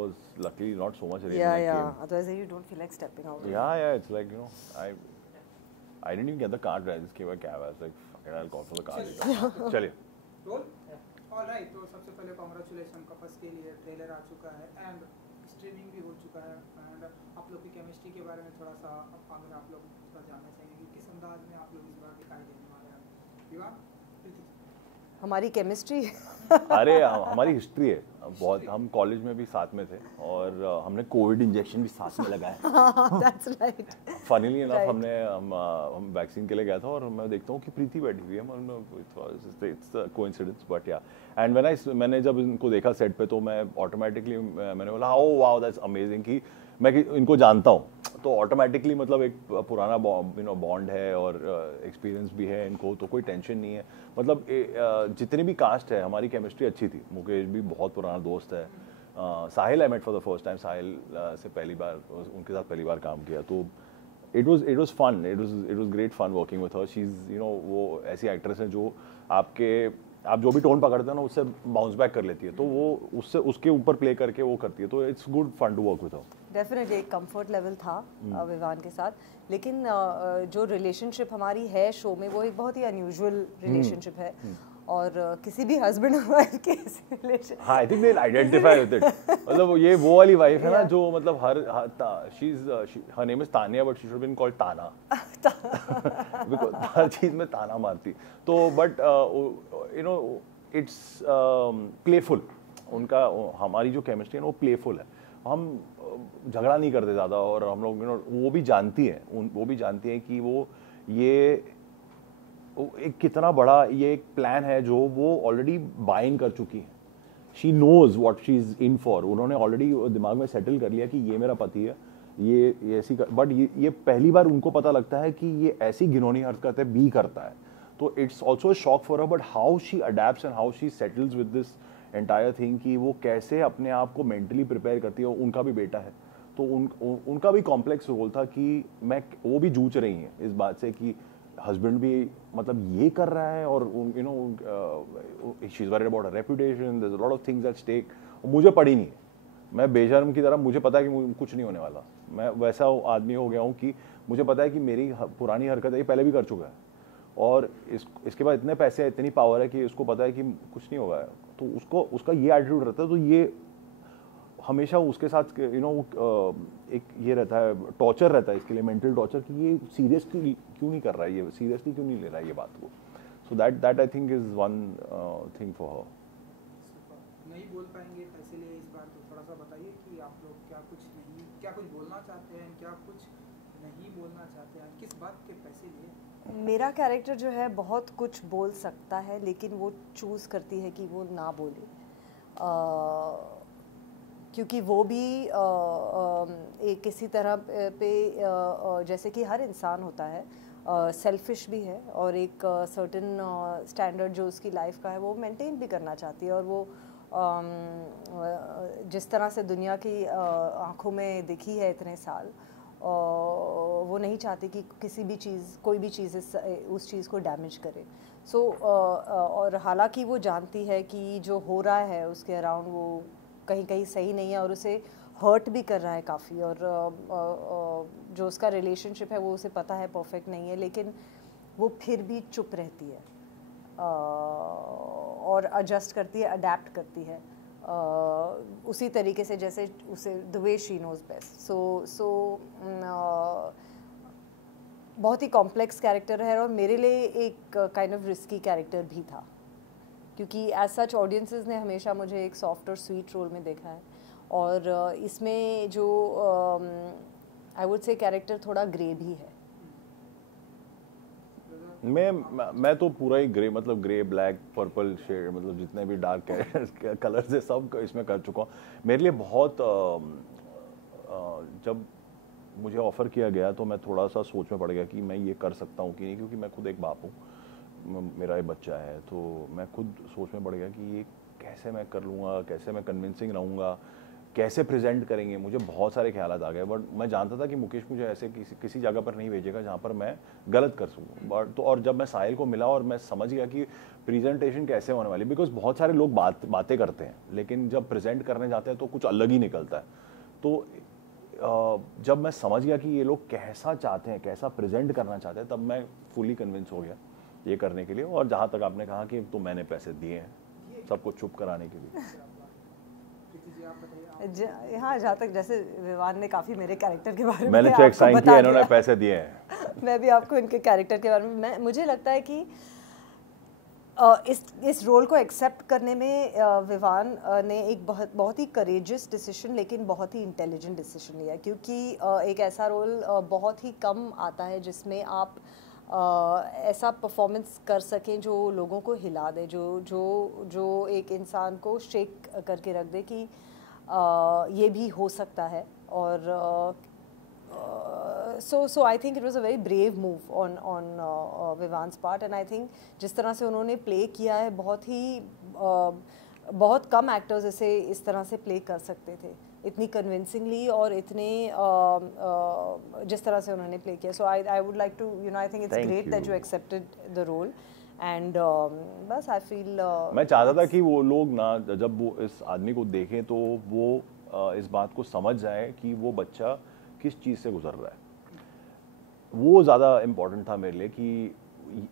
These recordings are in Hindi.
was luckily not so much rain Yeah, when I yeah. came. Otherwise, you don't feel like stepping out. Yeah, it's like, I didn't even get the car. I just came by cab. I was like, fuck it, I'll call for the car later. चलिए. रोल ऑलराइट, तो सबसे पहले कांग्रेचुलेशन, कपस के लिए ट्रेलर आ चुका है एंड स्ट्रीमिंग भी हो चुका है एंड आप लोग की केमिस्ट्री के बारे में थोड़ा सा अगर आप लोग थोड़ा जानना चाहेंगे कि किस अंदाज में आप लोग इस बार दिखाई देने वाले हैं। विवाह प्रीति हमारी केमिस्ट्री अरे हमारी हिस्ट्री है बहुत. हम कॉलेज में भी साथ में थे और हमने कोविड इंजेक्शन भी साथ में लगाया. That's right. Funnily enough Right. हम वैक्सीन के लिए गया था और मैं देखता हूँ कि प्रीति बैठी हुई है. इट्स कोइंसिडेंस बट या. एंड मैंने जब इनको देखा सेट पे तो मैं ऑटोमेटिकली मैंने बोला ओह वाओ दैट्स अमेजिंग कि मैं इनको जानता हूँ. तो ऑटोमेटिकली मतलब एक पुराना बॉन्ड है और एक्सपीरियंस भी है इनको, तो कोई टेंशन नहीं है. मतलब जितनी भी कास्ट है हमारी केमिस्ट्री अच्छी थी. मुकेश भी बहुत पुराना दोस्त है. Sahil I met for the first time. Sahil से पहली बार उनके साथ पहली बार काम किया तो it was fun. It was great fun working with her. She is वो ऐसी एक्ट्रेस है जो आप जो भी टोन पकड़ते हो ना उससे बाउंस बैक कर लेती है. तो वो उसके ऊपर प्ले करके वो करती है. तो it's good fun to work with her. Definitely एक कंफर्ट लेवल था विवान के साथ. लेकिन जो रिलेशनशिप हमारी है शो में वो एक बहुत ही अनयूजुअल रिलेशनशिप है. और किसी भी हस्बैंड और वाइफ के रिलेशन. हाँ, I think they identify with it. मतलब ये वो वाली वाइफ है ना जो मतलब her name is Tania but she should been called ताना. बिकॉज़ हर चीज में ताना मारती. तो बट इट्स प्लेफुल. उनका हमारी जो केमिस्ट्री है वो प्लेफुल है. हम झगड़ा नहीं करते ज़्यादा और हम लोग वो भी जानती है कि वो एक कितना बड़ा ये एक प्लान है जो वो ऑलरेडी बाय इन कर चुकी है. She knows what she is in for. उन्होंने ऑलरेडी दिमाग में सेटल कर लिया कि ये मेरा पति है. ये ऐसी बट ये पहली बार उनको पता लगता है कि ये ऐसी घिनौनी हरकतें भी करता है. तो it's also shock for her. But how she adapts and how she settles with this entire thing कि वो कैसे अपने आप को मेंटली प्रिपेयर करती है. उनका भी बेटा है तो उनका भी कॉम्प्लेक्स रोल था कि वो भी जूझ रही हैं इस बात से कि हस्बैंड भी मतलब ये कर रहा है और she is worried about her reputation. There is a lot of things at stake. मुझे पड़ी नहीं है. मैं बेशर्म की तरह मुझे पता है कि कुछ नहीं होने वाला. मैं वैसा आदमी हो गया हूँ कि मुझे पता है कि मेरी पुरानी हरकत ये पहले भी कर चुका है और इसके बाद इतने पैसे इतनी पावर है कि उसको पता है कि कुछ नहीं होगा. तो उसका ये एटीट्यूड रहता है. तो ये हमेशा उसके साथ एक ये रहता है, टॉर्चर रहता है इसके लिए, मेंटल टॉर्चर कि ये सीरियसली क्यों नहीं कर रहा है, ये सीरियसली क्यों नहीं ले रहा है ये बात को. So that I think is one thing for her. नहीं बोल पाएंगे पैसे लिए इस बार, तो थोड़ा सा बताइए कि आप लोग क्या कुछ बोलना चाहते हैं, क्या कुछ नहीं बोलना चाहते हैं, किस बात के पैसे लिए. मेरा कैरेक्टर जो है बहुत कुछ बोल सकता है लेकिन वो चूज़ करती है कि वो ना बोले. क्योंकि वो भी एक किसी तरह पे जैसे कि हर इंसान होता है सेल्फिश भी है और एक सर्टेन स्टैंडर्ड जो उसकी लाइफ का है वो मेंटेन भी करना चाहती है. और वो जिस तरह से दुनिया की आंखों में दिखी है इतने साल, वो नहीं चाहती कि किसी भी चीज़ कोई भी चीज़ उस चीज़ को डैमेज करे. सो और हालांकि वो जानती है कि जो हो रहा है उसके अराउंड वो कहीं कहीं सही नहीं है और उसे हर्ट भी कर रहा है काफ़ी. और जो उसका रिलेशनशिप है वो उसे पता है परफेक्ट नहीं है लेकिन वो फिर भी चुप रहती है और एडजस्ट करती है, अडेप्ट करती है उसी तरीके से जैसे उसे the way she knows best. So बहुत ही कॉम्प्लेक्स कैरेक्टर है और मेरे लिए एक काइंड ऑफ रिस्की कैरेक्टर भी था क्योंकि एज सच ऑडियंसेस ने हमेशा मुझे एक सॉफ्ट और स्वीट रोल में देखा है. और इसमें जो आई वुड से कैरेक्टर थोड़ा ग्रे भी है. मैं तो पूरा ही ग्रे, मतलब ग्रे ब्लैक पर्पल शेड, मतलब जितने भी डार्क कलर्स है सब इसमें कर चुका हूँ. मेरे लिए बहुत जब मुझे ऑफ़र किया गया तो मैं थोड़ा सा सोच में पड़ गया कि मैं ये कर सकता हूँ कि नहीं, क्योंकि मैं खुद एक बाप हूँ, मेरा एक बच्चा है. तो मैं खुद सोच में पड़ गया कि ये कैसे मैं कर लूँगा, कैसे मैं कन्विंसिंग रहूँगा. कैसे प्रेजेंट करेंगे, मुझे बहुत सारे ख्याल आ गए। बट मैं जानता था कि मुकेश मुझे ऐसे किसी जगह पर नहीं भेजेगा जहाँ पर मैं गलत कर सकूँ। बट तो और जब मैं साहिल को मिला और मैं समझ गया कि प्रेजेंटेशन कैसे होने वाली, बिकॉज बहुत सारे लोग बातें करते हैं लेकिन जब प्रेजेंट करने जाते हैं तो कुछ अलग ही निकलता है। तो जब मैं समझ गया कि ये लोग कैसा चाहते हैं, कैसा प्रेजेंट करना चाहते हैं, तब मैं फुली कन्विंस हो गया ये करने के लिए। और जहाँ तक आपने कहा कि तो मैंने पैसे दिए हैं सबको चुप कराने के लिए। हाँ, जहाँ तक जैसे विवान ने काफ़ी मेरे कैरेक्टर के बारे में मैंने चेक साइन किया, इन्होंने पैसे दिए हैं। मैं भी आपको इनके कैरेक्टर के बारे में मुझे लगता है कि इस रोल को एक्सेप्ट करने में विवान ने एक बहुत ही करेजियस डिसीजन लेकिन बहुत ही इंटेलिजेंट डिसीजन लिया, क्योंकि एक ऐसा रोल बहुत ही कम आता है जिसमें आप ऐसा परफॉर्मेंस कर सकें जो लोगों को हिला दे, जो एक इंसान को शेक करके रख दे कि ये भी हो सकता है। और so I think it was a very brave move on Vivan's part, and I think जिस तरह से उन्होंने प्ले किया है, बहुत कम एक्टर्स इसे इस तरह से प्ले कर सकते थे इतनी कन्विंसिंगली और इतने जिस तरह से उन्होंने प्ले किया। So I would like to, I think it's great that you accepted the role, and बस I feel मैं चाहता था कि वो लोग ना जब वो इस आदमी को देखें तो वो इस बात को समझ जाए कि वो बच्चा किस चीज़ से गुजर रहा है। वो ज़्यादा इम्पोर्टेंट था मेरे लिए कि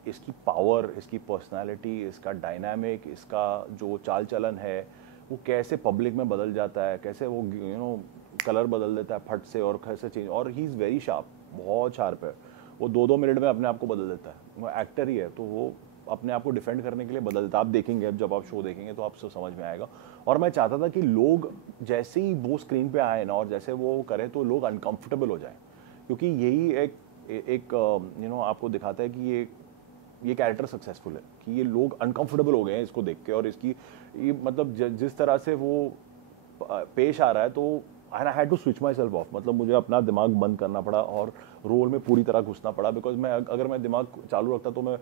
इसकी पावर, इसकी पर्सनालिटी, इसका डायनामिक, इसका जो चाल चलन है वो कैसे पब्लिक में बदल जाता है, कैसे वो कलर बदल देता है फट से और कैसे चेंज। और ही इज़ वेरी शार्प, बहुत शार्प है वो। 2-2 मिनट में अपने आप को बदल देता है। वो एक्टर ही है तो वो अपने आप को डिफेंड करने के लिए बदल देता है। आप देखेंगे, अब जब आप शो देखेंगे तो आपको समझ में आएगा। और मैं चाहता था कि लोग जैसे ही वो स्क्रीन पे आए ना और जैसे वो करें तो लोग अनकंफर्टेबल हो जाएं, क्योंकि यही एक आपको दिखाता है कि ये कैरेक्टर सक्सेसफुल है, कि ये लोग अनकंफर्टेबल हो गए हैं इसको देख के। और इसकी ये मतलब जिस तरह से वो पेश आ रहा है, तो I had to switch myself off. मतलब मुझे अपना दिमाग बंद करना पड़ा और रोल में पूरी तरह घुसना पड़ा। बिकॉज अगर मैं दिमाग चालू रखता तो मैं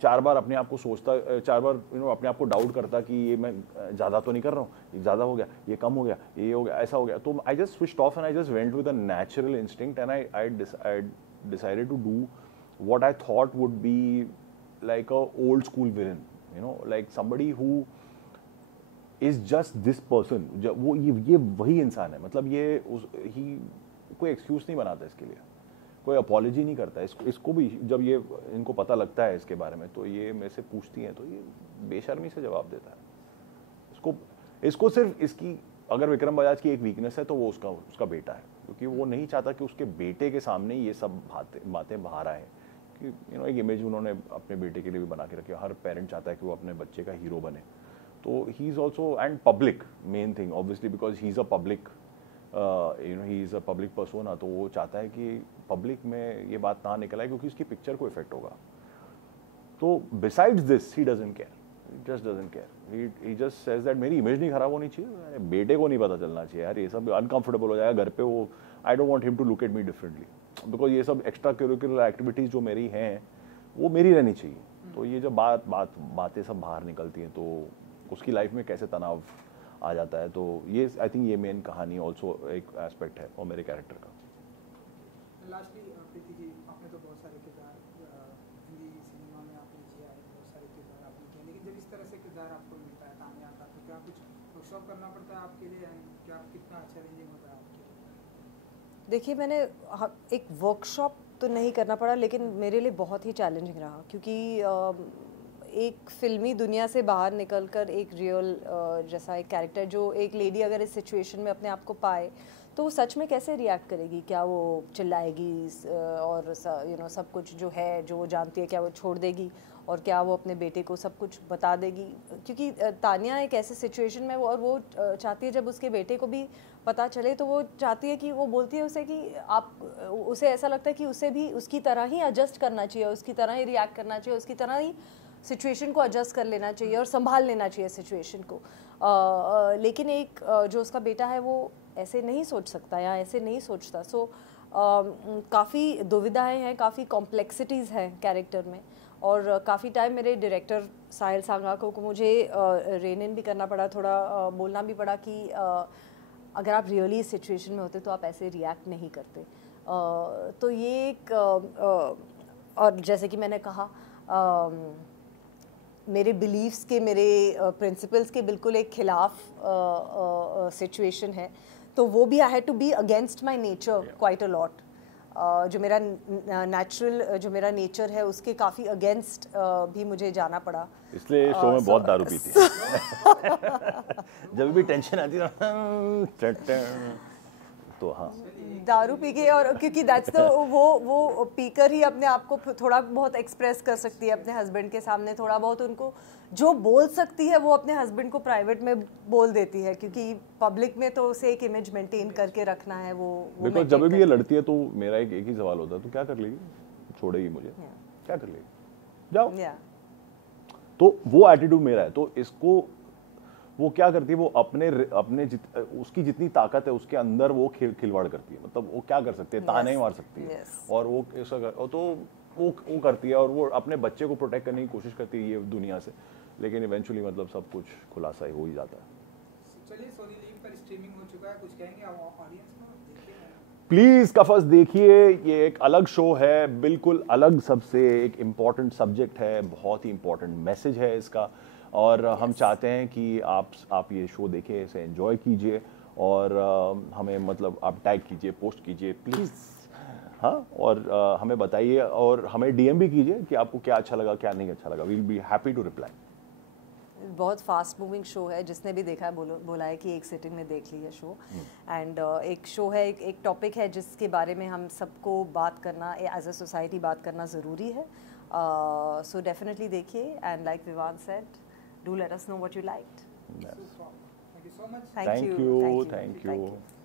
4 बार अपने आप को सोचता, 4 बार अपने आप को डाउट करता कि ये मैं ज़्यादा तो नहीं कर रहा हूँ, ये ज़्यादा हो गया, ये कम हो गया, ये हो गया, ऐसा हो गया। तो I just switched off and I just went with a natural instinct and I decided to do what I thought would be like a old school villain, like somebody who is just this person. वो ये वही इंसान है। मतलब ही कोई एक्सक्यूज नहीं बनाता इसके लिए, कोई अपॉलॉजी नहीं करता। इसको भी जब ये इनको पता लगता है इसके बारे में तो ये मेरे से पूछती हैं तो ये बेशर्मी से जवाब देता है। इसको सिर्फ इसकी अगर विक्रम बजाज की एक वीकनेस है तो वो उसका बेटा है, क्योंकि वो नहीं चाहता कि उसके बेटे के सामने ये सब बातें बाहर आए। कि एक इमेज उन्होंने अपने बेटे के लिए भी बना के रखी है। हर पेरेंट चाहता है कि वो अपने बच्चे का हीरो बने। तो he is also and public main thing obviously, because he is a public he is a public persona. तो वो चाहता है कि पब्लिक में ये बात ना निकल आए क्योंकि उसकी पिक्चर को इफेक्ट होगा। तो besides this he doesn't care, just doesn't care. He just says that मेरी इमेज नहीं खराब होनी चाहिए, बेटे को नहीं पता चलना चाहिए यार, ये सब अनकंफर्टेबल हो जाएगा घर पे। वो I don't want him to look at me differently, because ये सब एक्स्ट्रा करिकुलर एक्टिविटीज़ जो मेरी हैं वो मेरी रहनी चाहिए। तो ये जब बातें सब बाहर निकलती हैं तो उसकी लाइफ में कैसे तनाव आ जाता है। तो ये आई थिंक ये मेन कहानी ऑल्सो एक एस्पेक्ट है और मेरे कैरेक्टर का। लास्टली प्रीति जी, आपने तो बहुत सारे किरदार हिंदी सिनेमा में आपने किया है, बहुत सारे किरदार आपने किए, लेकिन जब इस तरह से किरदार आपको मिलता है तान्या का, तो क्या कुछ वर्कशॉप करना पड़ता है आपके लिए, क्या कितना चैलेंजिंग होता है आपके लिए? देखिए, मैंने एक वर्कशॉप तो नहीं करना पड़ा, लेकिन मेरे लिए बहुत ही चैलेंजिंग रहा, क्योंकि एक फिल्मी दुनिया से बाहर निकलकर एक रियल जैसा एक कैरेक्टर, जो एक लेडी अगर इस सिचुएशन में अपने आप को पाए तो वो सच में कैसे रिएक्ट करेगी। क्या वो चिल्लाएगी और सब कुछ जो है, जो वो जानती है, क्या वो छोड़ देगी, और क्या वो अपने बेटे को सब कुछ बता देगी। क्योंकि तान्या एक ऐसे सिचुएशन में और वो चाहती है, जब उसके बेटे को भी पता चले तो वो चाहती है कि वो बोलती है उसे कि उसे ऐसा लगता है कि उसे भी उसकी तरह ही एडजस्ट करना चाहिए, उसकी तरह ही रिएक्ट करना चाहिए, उसकी तरह ही सिचुएशन को एडजस्ट कर लेना चाहिए और संभाल लेना चाहिए सिचुएशन को। लेकिन एक जो उसका बेटा है वो ऐसे नहीं सोच सकता या ऐसे नहीं सोचता। सो काफ़ी दुविधाएं हैं, काफ़ी कॉम्प्लेक्सिटीज़ हैं कैरेक्टर में, और काफ़ी टाइम मेरे डायरेक्टर साहिल सांगा को मुझे रेन इन भी करना पड़ा, थोड़ा बोलना भी पड़ा कि अगर आप रियली इस सिचुएशन में होते तो आप ऐसे रिएक्ट नहीं करते। तो ये एक और जैसे कि मैंने कहा मेरे बिलीव्स के, मेरे प्रिंसिपल्स के बिल्कुल एक खिलाफ सिचुएशन है, तो वो भी I had to be against my nature quite a lot. जो मेरा नेचुरल, जो मेरा नेचर है उसके काफ़ी अगेंस्ट भी मुझे जाना पड़ा। इसलिए शो में बहुत दारू पीती है। जब भी टेंशन आती है तो हाँ दारू पी के, और क्योंकि दैट्स द वो पीकर ही अपने आप को थोड़ा बहुत एक्सप्रेस कर सकती है अपने हस्बैंड के सामने, थोड़ा बहुत उनको जो बोल सकती है वो अपने हस्बैंड को प्राइवेट में बोल देती है, क्योंकि पब्लिक में तो उसे एक इमेज मेंटेन करके रखना है। वो बिकॉज जब भी ये लड़ती है तो मेरा एक ही सवाल होता है, तो क्या कर लेगी, छोड़ेगी मुझे, क्या कर लेगी, जाओ। तो वो एटीट्यूड मेरा है। तो इसको वो क्या करती है, वो अपने उसकी जितनी ताकत है उसके अंदर वो खिलवाड़ करती है। मतलब वो क्या कर सकती है, ताने ही मार सकती है, और वो ऐसा तो वो करती है, और वो अपने बच्चे को प्रोटेक्ट करने की कोशिश करती है ये दुनिया से, लेकिन इवेंचुअली मतलब सब कुछ खुलासा ही हो ही जाता है। चलिए सोनी लीव पर स्ट्रीमिंग हो चुका है, कुछ कहेंगे ऑडियंस को? प्लीज कफस देखिए, ये एक अलग शो है, बिल्कुल अलग, सबसे एक इम्पॉर्टेंट सब्जेक्ट है, बहुत ही इम्पॉर्टेंट मैसेज है इसका, और हम चाहते हैं कि आप ये शो देखें, इसे एंजॉय कीजिए, और हमें मतलब आप टैग कीजिए, पोस्ट कीजिए प्लीज़, हाँ, और हमें बताइए, और हमें डीएम भी कीजिए कि आपको क्या अच्छा लगा, क्या नहीं अच्छा लगा। We will be happy to reply. बहुत फास्ट मूविंग शो है, जिसने भी देखा है बोला है कि एक सिटिंग में देख ली है शो। एंड एक शो है, एक टॉपिक है जिसके बारे में हम सबको बात करना, एज अ सोसाइटी बात करना ज़रूरी है। सो डेफिनेटली देखिए, and like Vivaan said, do let us know what you liked. Thank you so much. Thank you. Thank you.